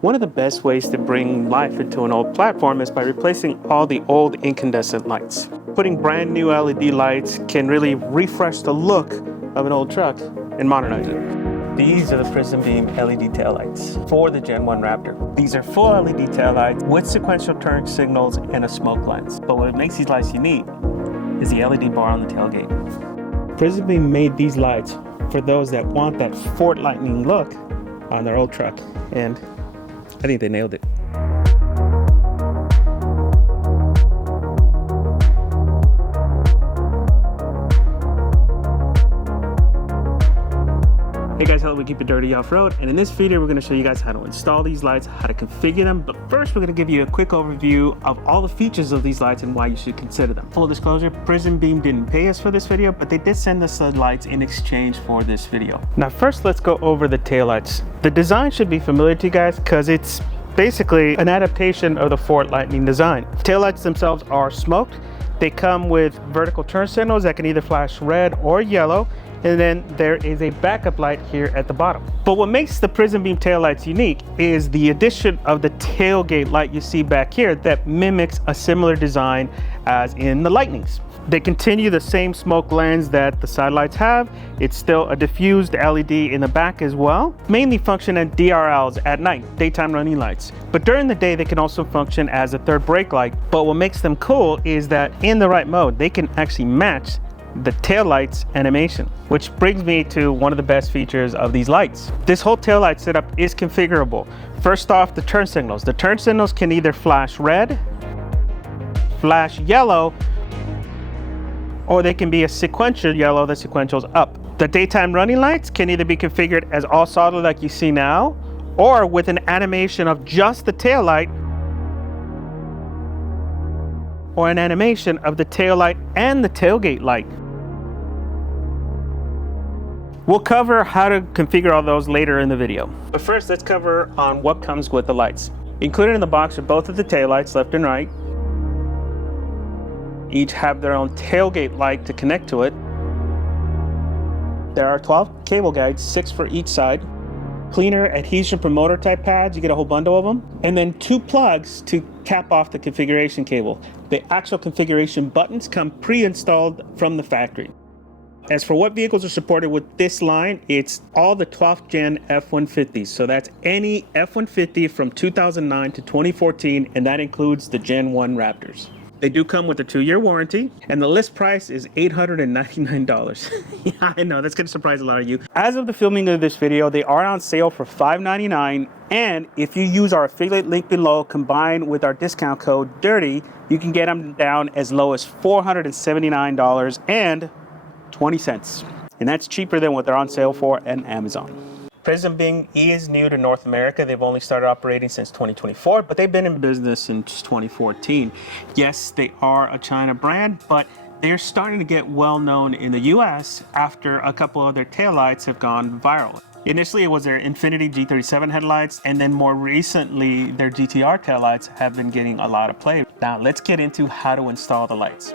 One of the best ways to bring life into an old platform is by replacing all the old incandescent lights. Putting brand new LED lights can really refresh the look of an old truck and modernize it. These are the PrismBeam LED tail lights for the Gen 1 Raptor. These are full LED tail lights with sequential turn signals and a smoke lens. But what makes these lights unique is the LED bar on the tailgate. PrismBeam made these lights for those that want that Ford Lightning look on their old truck, and I think they nailed it. Hey guys, how do we keep it dirty off-road? And in this video, we're going to show you guys how to install these lights, how to configure them. But first, we're going to give you a quick overview of all the features of these lights and why you should consider them. Full disclosure, PrismBeam didn't pay us for this video, but they did send us the lights in exchange for this video. Now, first, let's go over the taillights. The design should be familiar to you guys because it's basically an adaptation of the Ford Lightning design. Taillights themselves are smoked. They come with vertical turn signals that can either flash red or yellow. And then there is a backup light here at the bottom. But what makes the PrismBeam taillights unique is the addition of the tailgate light you see back here that mimics a similar design as in the Lightnings. They continue the same smoke lens that the side lights have. It's still a diffused LED in the back as well. Mainly function as DRLs at night, daytime running lights. But during the day, they can also function as a third brake light. But what makes them cool is that in the right mode, they can actually match the taillights animation, which brings me to one of the best features of these lights. This whole taillight setup is configurable. First off, the turn signals. The turn signals can either flash red, flash yellow, or they can be a sequential yellow that sequentials up. The daytime running lights can either be configured as all solid like you see now, or with an animation of just the taillight, or an animation of the tail light and the tailgate light. We'll cover how to configure all those later in the video. But first, let's cover on what comes with the lights. Included in the box are both of the taillights, left and right. Each have their own tailgate light to connect to it. There are 12 cable guides, 6 for each side. Cleaner adhesion promoter type pads, you get a whole bundle of them. And then 2 plugs to cap off the configuration cable. The actual configuration buttons come pre-installed from the factory. As for what vehicles are supported with this line, it's all the 12th gen F150s. So that's any F150 from 2009 to 2014, and that includes the Gen 1 Raptors. They do come with a 2-year warranty, and the list price is $899. Yeah, I know, that's gonna surprise a lot of you. As of the filming of this video, they are on sale for $599, and if you use our affiliate link below combined with our discount code DIRTY, you can get them down as low as $479.20. And that's cheaper than what they're on sale for on Amazon. PrismBeam is new to North America. They've only started operating since 2024, but they've been in business since 2014. Yes, they are a China brand, but they're starting to get well known in the US after a couple of their taillights have gone viral. Initially, it was their Infinity G37 headlights, and then more recently, their GTR taillights have been getting a lot of play. Now, let's get into how to install the lights.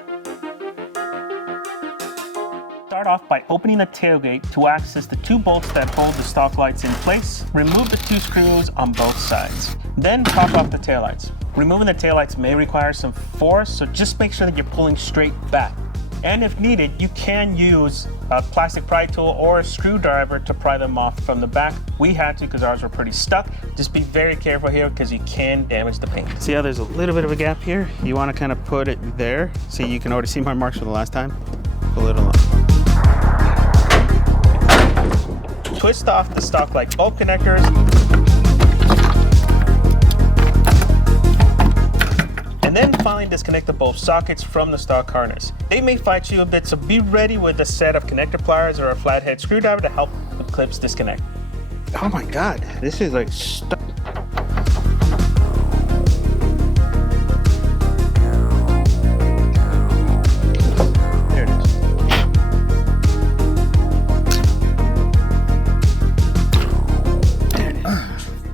Start off by opening the tailgate to access the 2 bolts that hold the stock lights in place. Remove the 2 screws on both sides. Then pop off the taillights. Removing the taillights may require some force, so just make sure that you're pulling straight back. And if needed, you can use a plastic pry tool or a screwdriver to pry them off from the back. We had to because ours were pretty stuck. Just be very careful here because you can damage the paint. See how there's a little bit of a gap here? You want to kind of put it there. See, you can already see my marks from the last time. Pull it along. Twist off the stock light bulb connectors. And then finally disconnect the bulb sockets from the stock harness. They may fight you a bit, so be ready with a set of connector pliers or a flathead screwdriver to help the clips disconnect. Oh my God, this is like stuck. There it is.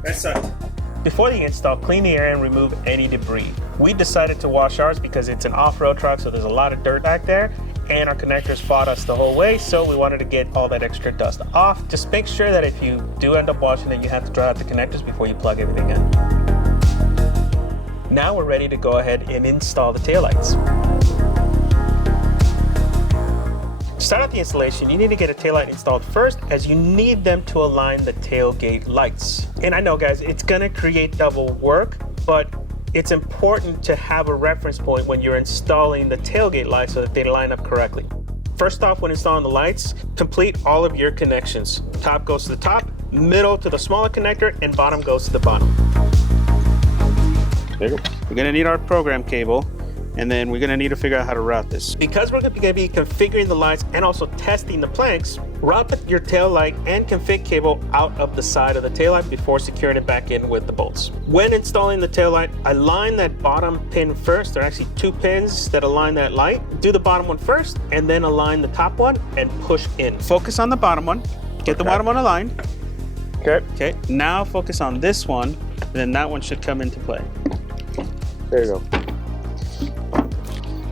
That sucked. Before the install, clean the area and remove any debris. We decided to wash ours because it's an off-road truck, so there's a lot of dirt back there, and our connectors fought us the whole way, so we wanted to get all that extra dust off. Just make sure that if you do end up washing it, you have to dry out the connectors before you plug everything in. Now we're ready to go ahead and install the taillights. To start out the installation, you need to get a taillight installed first, as you need them to align the tailgate lights. And I know, guys, it's gonna create double work, but it's important to have a reference point when you're installing the tailgate lights so that they line up correctly. First off, when installing the lights, complete all of your connections. Top goes to the top, middle to the smaller connector, and bottom goes to the bottom. There you go. We're gonna need our program cable, and then we're gonna need to figure out how to route this. Because we're gonna be configuring the lights and also testing the planks, route your tail light and config cable out of the side of the tail light before securing it back in with the bolts. When installing the tail light, align that bottom pin first. There are actually 2 pins that align that light. Do the bottom one first, and then align the top one and push in. Focus on the bottom one. Get the bottom one aligned. Okay, now focus on this one, and then that one should come into play. There you go.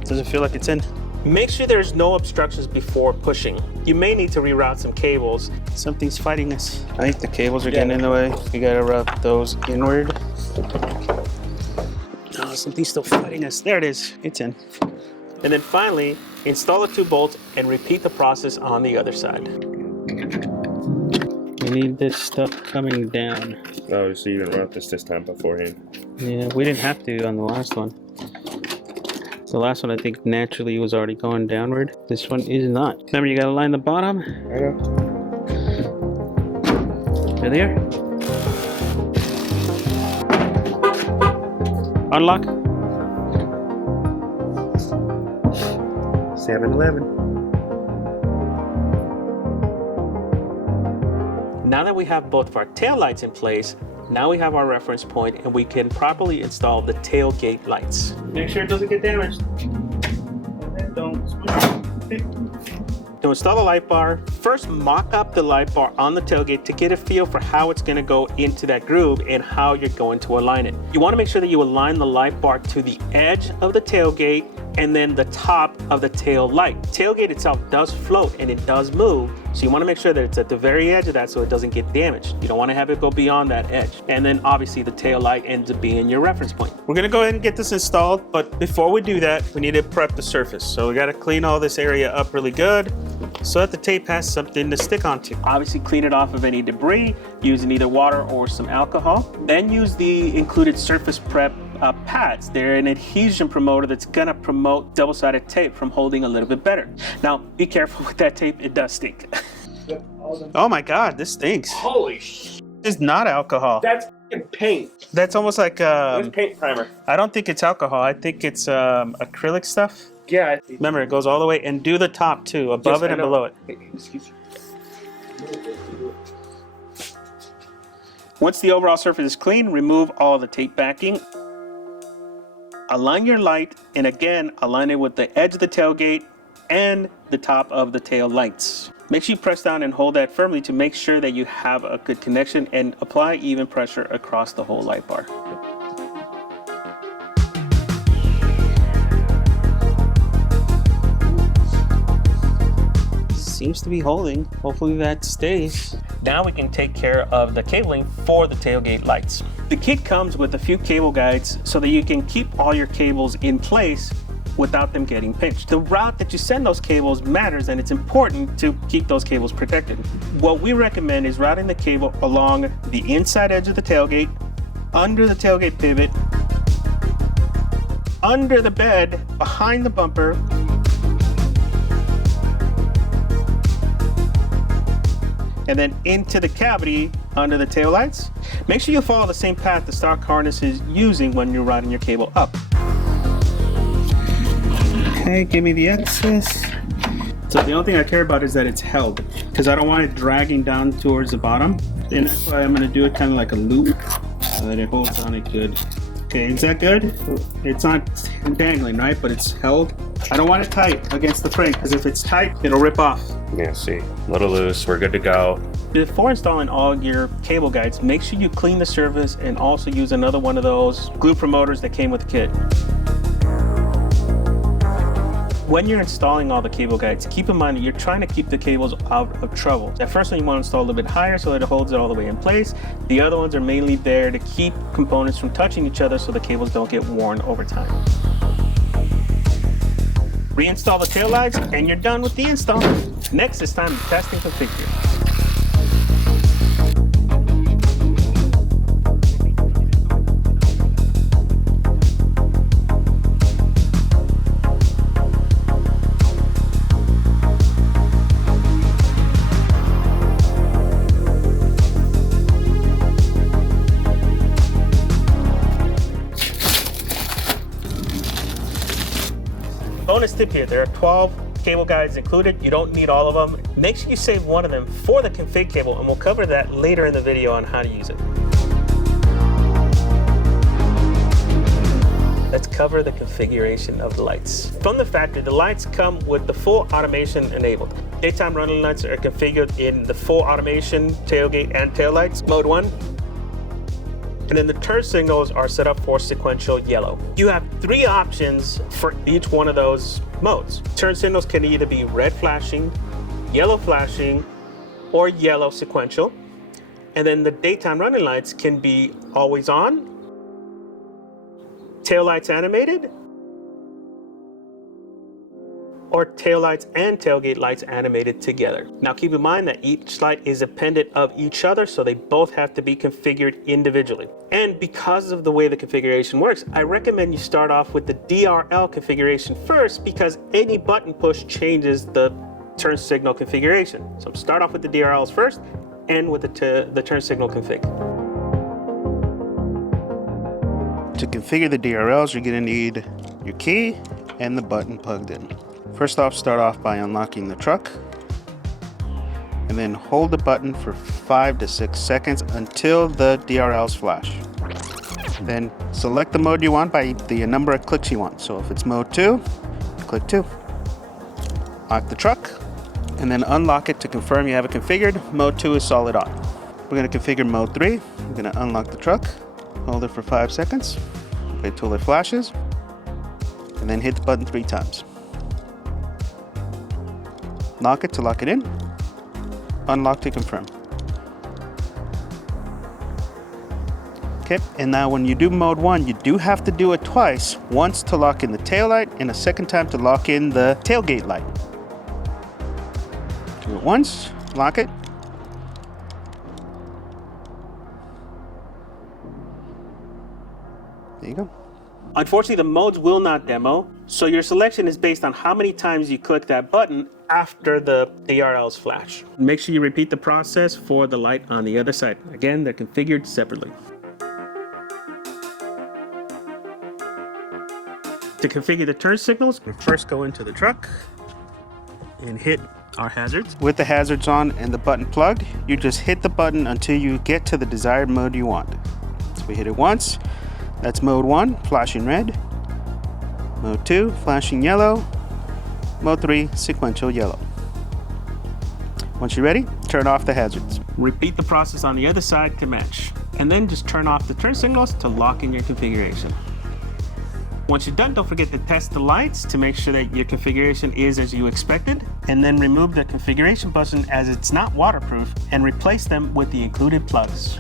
Does it feel like it's in? Make sure there's no obstructions before pushing. You may need to reroute some cables. Something's fighting us. I think the cables are getting in the way. You gotta route those inward. Oh, something's still fighting us. There it is, it's in. And then finally, install the 2 bolts and repeat the process on the other side. We need this stuff coming down. Oh, so you didn't route this time beforehand? Yeah, we didn't have to on the last one. The last one I think naturally was already going downward. This one is not. Remember, you gotta line the bottom. I know. Right there. Unlock. 7-Eleven. Now that we have both of our tail lights in place, now we have our reference point and we can properly install the tailgate lights. Make sure it doesn't get damaged. To install the light bar, first mock up the light bar on the tailgate to get a feel for how it's going to go into that groove and how you're going to align it. You want to make sure that you align the light bar to the edge of the tailgate and then the top of the tail light. Tailgate itself does float and it does move, so you want to make sure that it's at the very edge of that so it doesn't get damaged. You don't want to have it go beyond that edge. And then obviously the tail light ends up being your reference point. We're going to go ahead and get this installed, but before we do that, we need to prep the surface. So we got to clean all this area up really good so that the tape has something to stick onto. Obviously clean it off of any debris using either water or some alcohol. Then use the included surface prep pads. They're an adhesion promoter that's gonna promote double-sided tape from holding a little bit better. Now, be careful with that tape, it does stink. Oh my God, this stinks. Holy sh! It's not alcohol. That's paint. That's almost like It's paint primer. I don't think it's alcohol. I think it's acrylic stuff. Yeah. Remember, it goes all the way, and do the top too, above it and below it. Excuse me. Once the overall surface is clean, remove all the tape backing. Align your light, and again, align it with the edge of the tailgate and the top of the tail lights. Make sure you press down and hold that firmly to make sure that you have a good connection, and apply even pressure across the whole light bar. Seems to be holding. Hopefully that stays. Now we can take care of the cabling for the tailgate lights. The kit comes with a few cable guides so that you can keep all your cables in place without them getting pinched. The route that you send those cables matters, and it's important to keep those cables protected. What we recommend is routing the cable along the inside edge of the tailgate, under the tailgate pivot, under the bed, behind the bumper, and then into the cavity under the tail lights. Make sure you follow the same path the stock harness is using when you're routing your cable up. Okay, give me the excess. So the only thing I care about is that it's held, because I don't want it dragging down towards the bottom. And that's why I'm gonna do it kind of like a loop so that it holds on it good. Okay, is that good? It's not dangling, right? But it's held. I don't want it tight against the frame, because if it's tight, it'll rip off. Yeah, see, a little loose, we're good to go. Before installing all your cable guides, make sure you clean the surface and also use another one of those glue promoters that came with the kit. When you're installing all the cable guides, keep in mind that you're trying to keep the cables out of trouble. At first one you want to install a little bit higher so that it holds it all the way in place. The other ones are mainly there to keep components from touching each other so the cables don't get worn over time. Reinstall the tail lights and you're done with the install. Next, it's time to test and configure. Bonus tip here, there are 12 cable guides included. You don't need all of them. Make sure you save one of them for the config cable, and we'll cover that later in the video on how to use it. Let's cover the configuration of the lights. From the factory, the lights come with the full automation enabled. Daytime running lights are configured in the full automation, tailgate, and tail lights, mode 1. And then the turn signals are set up for sequential yellow. You have 3 options for each one of those modes. Turn signals can either be red flashing, yellow flashing, or yellow sequential. And then the daytime running lights can be always on, tail lights animated, or tail lights and tailgate lights animated together. Now keep in mind that each light is dependent of each other, so they both have to be configured individually. And because of the way the configuration works, I recommend you start off with the DRL configuration first, because any button push changes the turn signal configuration. So start off with the DRLs first, and with the turn signal config. To configure the DRLs, you're going to need your key and the button plugged in. First off, start off by unlocking the truck, and then hold the button for 5 to 6 seconds until the DRLs flash. Then select the mode you want by the number of clicks you want. So if it's mode 2, click 2. Lock the truck, and then unlock it to confirm you have it configured. Mode 2 is solid on. We're going to configure mode 3. We're going to unlock the truck, hold it for 5 seconds, wait till it flashes, and then hit the button 3 times. Lock it to lock it in, unlock to confirm. Okay, and now when you do mode 1, you do have to do it twice, once to lock in the tail light and a second time to lock in the tailgate light. Do it once, lock it. There you go. Unfortunately, the modes will not demo, so your selection is based on how many times you click that button after the DRLs flash. Make sure you repeat the process for the light on the other side. Again, they're configured separately. To configure the turn signals, we first go into the truck and hit our hazards. With the hazards on and the button plugged, you just hit the button until you get to the desired mode you want. So we hit it once. That's mode 1, flashing red. Mode 2, flashing yellow. Mode 3, sequential yellow. Once you're ready, turn off the hazards. Repeat the process on the other side to match. And then just turn off the turn signals to lock in your configuration. Once you're done, don't forget to test the lights to make sure that your configuration is as you expected. And then remove the configuration button as it's not waterproof and replace them with the included plugs.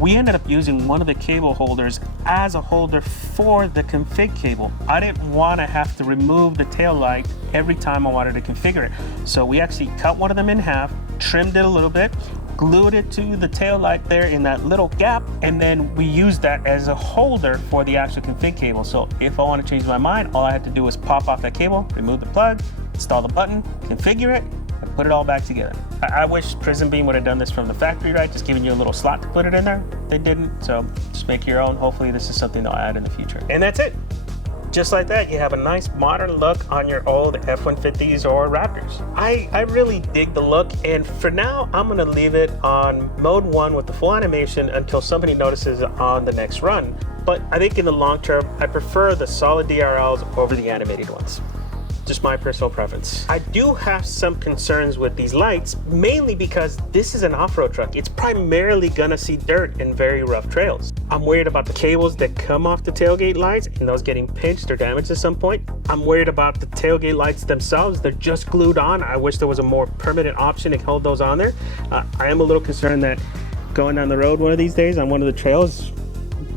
We ended up using one of the cable holders as a holder for the config cable. I didn't want to have to remove the tail light every time I wanted to configure it. So we actually cut one of them in half, trimmed it a little bit, glued it to the tail light there in that little gap, and then we used that as a holder for the actual config cable. So if I want to change my mind, all I had to do was pop off that cable, remove the plug, install the button, configure it, and put it all back together. I wish PrismBeam would have done this from the factory, right? Just giving you a little slot to put it in there. They didn't, so just make your own. Hopefully this is something they'll add in the future. And that's it. Just like that, you have a nice modern look on your old F-150s or Raptors. I really dig the look, and for now, I'm gonna leave it on mode 1 with the full animation until somebody notices it on the next run. But I think in the long term, I prefer the solid DRLs over the animated ones. Just my personal preference. I do have some concerns with these lights, mainly because this is an off-road truck. It's primarily gonna see dirt and very rough trails. I'm worried about the cables that come off the tailgate lights and those getting pinched or damaged at some point. I'm worried about the tailgate lights themselves. They're just glued on. I wish there was a more permanent option to hold those on there. I am a little concerned that going down the road one of these days on one of the trails,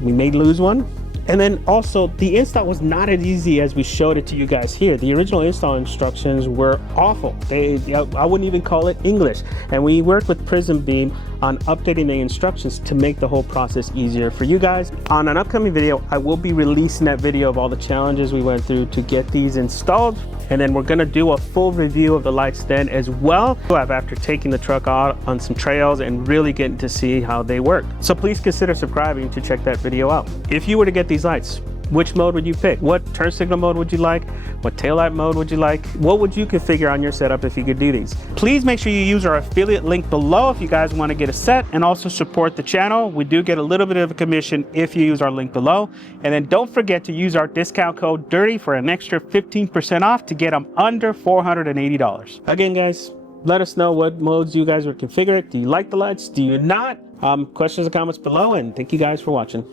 we may lose one. And then also, the install was not as easy as we showed it to you guys here. The original install instructions were awful. I wouldn't even call it English. And we worked with PrismBeam on updating the instructions to make the whole process easier for you guys. On an upcoming video, I will be releasing that video of all the challenges we went through to get these installed. And then we're gonna do a full review of the lights then as well, after taking the truck out on some trails and really getting to see how they work. So please consider subscribing to check that video out. If you were to get these lights, which mode would you pick? What turn signal mode would you like? What taillight mode would you like? What would you configure on your setup if you could do these? Please make sure you use our affiliate link below if you guys want to get a set and also support the channel. We do get a little bit of a commission if you use our link below. And then don't forget to use our discount code DIRTY for an extra 15% off to get them under $480. Again, guys, let us know what modes you guys would configure. Do you like the lights? Do you not? Questions and comments below, and thank you guys for watching.